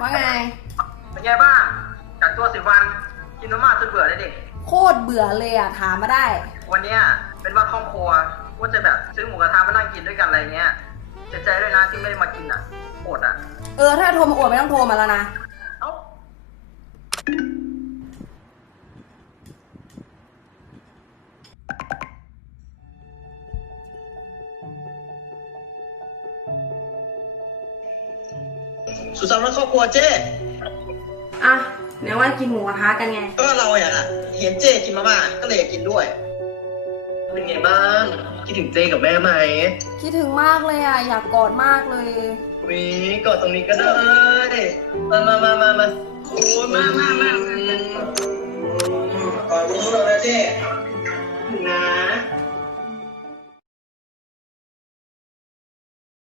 ว่าไง เป็นไงบ้างกักตัวสิบวัน กินมาม่าจนเบื่อเลยดิโคตรเบื่อเลยอะ ถามมาได้ วันเนี้ยเป็นวันครอบครัวว่าจะแบบซื้อหมูกระทะมานั่งกินด้วยกันอะไรเงี้ยเสียใจด้วยนะที่ไม่ได้มากินอะอดอะ เออ ถ้าโทรมาอวดไม่ต้องโทรมาแล้วนะ สุดสัปดาห์ครอบครัวเจ้อะไหนว่ากินหมูกระทะกันไง ก็เราอยากเห็นเจ้กินมาม่าก็เลยอยากกินด้วย เป็นไงบ้างคิดถึงเจ้กับแม่ไหมคิดถึงมากเลยอะ อยากกอดมากเลย วิกอดตรงนี้ก็ได้ มามามามามาโอ้ยมามามาก่อนรู้แล้วนะเจ้นะ